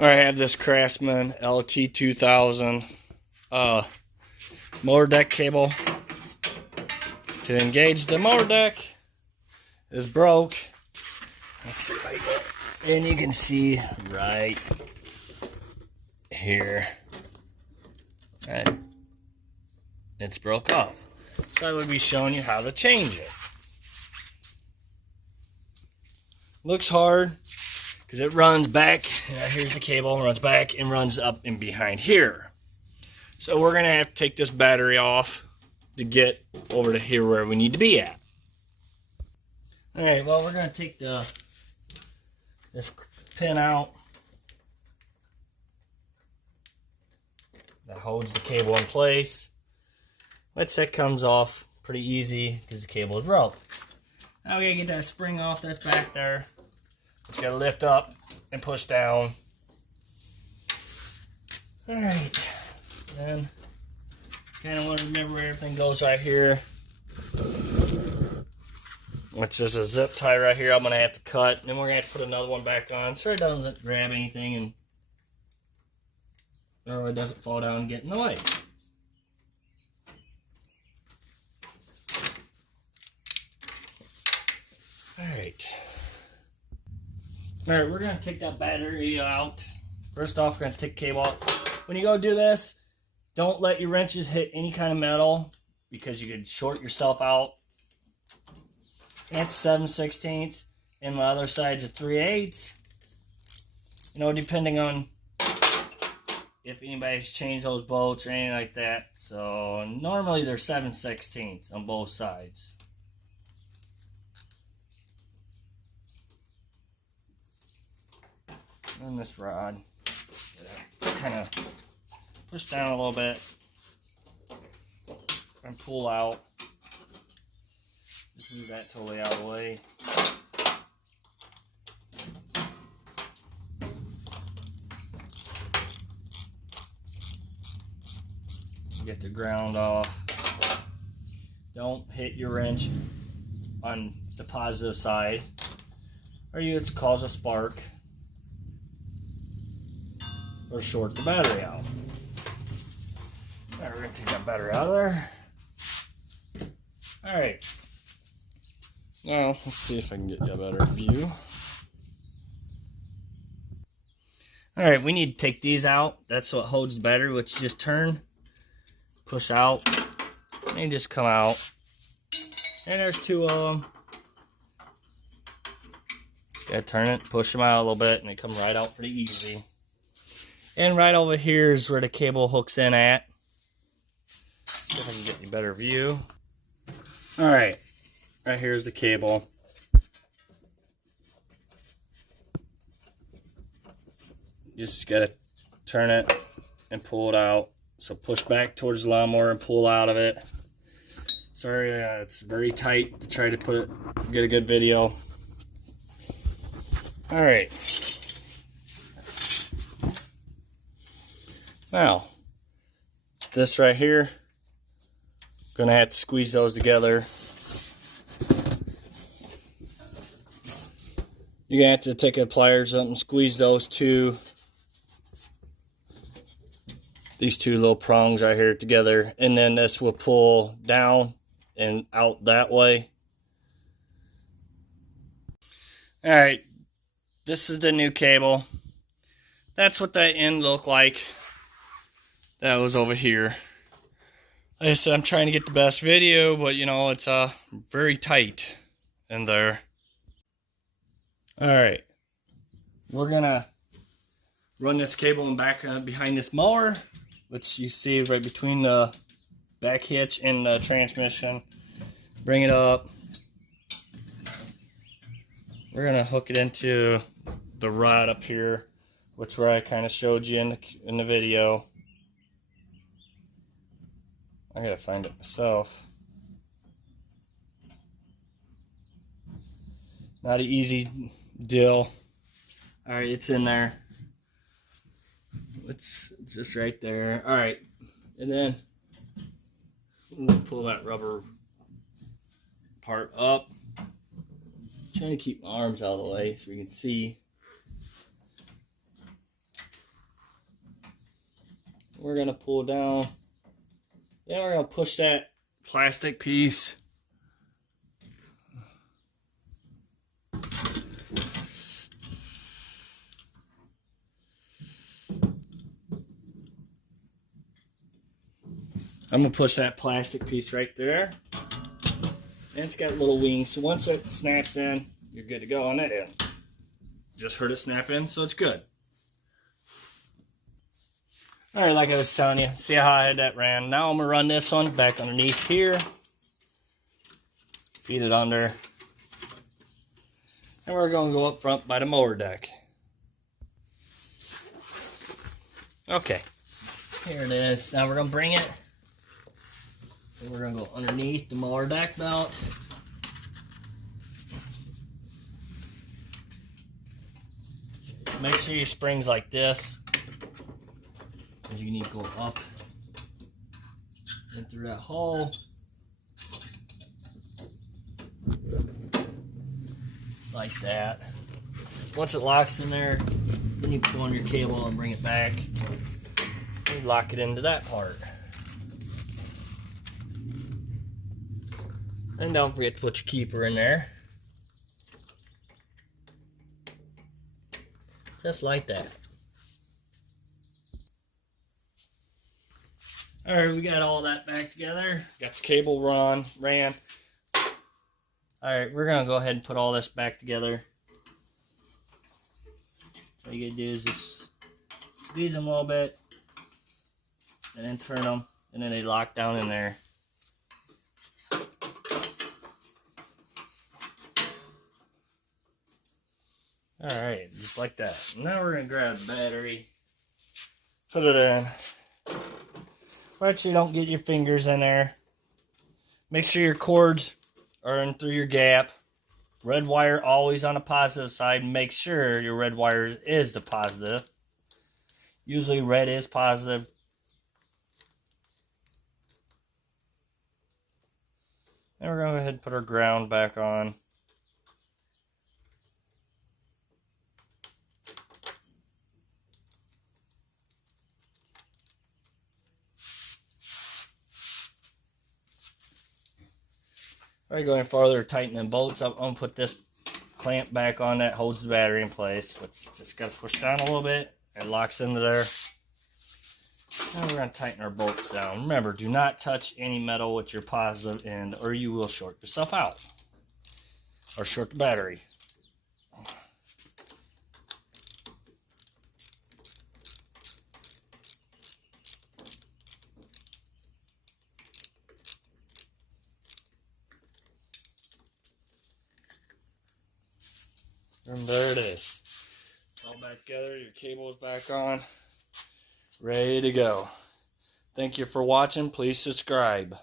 I have this Craftsman lt2000 mower deck cable. To engage the mower deck is broke. Let's see if I go. And you can see right here that it's broke off. So I would be showing you how to change it. Looks hard because it runs back. Here's the cable, runs back and runs up and behind here. So we're gonna have to take this battery off to get over to here where we need to be at. All right, well, we're gonna take this pin out that holds the cable in place. Which that comes off pretty easy because the cable is broke. Now we gotta get that spring off that's back there. Just gotta lift up and push down. All right, then kind of want to remember where everything goes right here. Which is a zip tie right here. I'm gonna have to cut, and then we're gonna have to put another one back on so it doesn't grab anything and or it doesn't fall down and get in the way. Alright, we're going to take that battery out. First off, we're going to take the cable out. When you go do this, don't let your wrenches hit any kind of metal because you could short yourself out. It's 7/16 and my other side's a 3/8. You know, depending on if anybody's changed those bolts or anything like that. So normally they're 7/16 on both sides. And this rod, kind of push down a little bit and pull out. Just move that totally out of the way. Get the ground off. Don't hit your wrench on the positive side, or you would cause a spark or short the battery out. Alright, we're going to take that battery out of there. Alright. Now, let's see if I can get you a better view. Alright, we need to take these out. That's what holds the battery, which you just turn, push out, and just come out. And there's two of them. Gotta turn it, push them out a little bit, and they come right out pretty easy. And right over here is where the cable hooks in at. See if I can get you a better view. Alright, right here's the cable. You just gotta turn it and pull it out. So push back towards the lawnmower and pull out of it. Sorry, it's very tight to try to get a good video. Alright. Now, this right here, gonna have to squeeze those together. You're gonna have to take a pliers up and squeeze these two little prongs right here together, and then this will pull down and out that way. Alright, this is the new cable. That's what that end looked like. That was over here. Like I said, I'm trying to get the best video, but you know, it's very tight in there. Alright, we're gonna run this cable in back behind this mower, which you see right between the back hitch and the transmission. Bring it up. We're gonna hook it into the rod up here, which where I kind of showed you in the video. I gotta find it myself. Not an easy deal. Alright, it's in there. It's just right there. Alright, and then we'll pull that rubber part up. Trying to keep my arms out of the way so we can see. We're going to pull down. Then we're going to push that plastic piece. I'm going to push that plastic piece right there. And it's got little wings. So once it snaps in, you're good to go on that end. Just heard it snap in, so it's good. Alright, like I was telling you, see how I had that ran. Now I'm going to run this one back underneath here. Feed it under. And we're going to go up front by the mower deck. Okay, here it is. Now we're going to bring it. And we're going to go underneath the mower deck belt. Make sure your spring's like this. Because you need to go up and through that hole. Just like that. Once it locks in there, then you pull on your cable and bring it back. And lock it into that part. And don't forget to put your keeper in there. Just like that. Alright, we got all that back together. Got the cable ran. Alright, we're going to go ahead and put all this back together. All you got to do is just squeeze them a little bit. And then turn them. And then they lock down in there. Alright, just like that. Now we're going to grab the battery. Put it in. Make sure you don't get your fingers in there. Make sure your cords are in through your gap. Red wire always on the positive side. Make sure your red wire is the positive. Usually red is positive. And we're going to go ahead and put our ground back on. Alright, going farther, tightening bolts up. I'm going to put this clamp back on that holds the battery in place. But just got to push down a little bit. It locks into there. Now we're going to tighten our bolts down. Remember, do not touch any metal with your positive end or you will short yourself out. Or short the battery. And there it is. It's all back together. Your cable is back on. Ready to go. Thank you for watching. Please subscribe.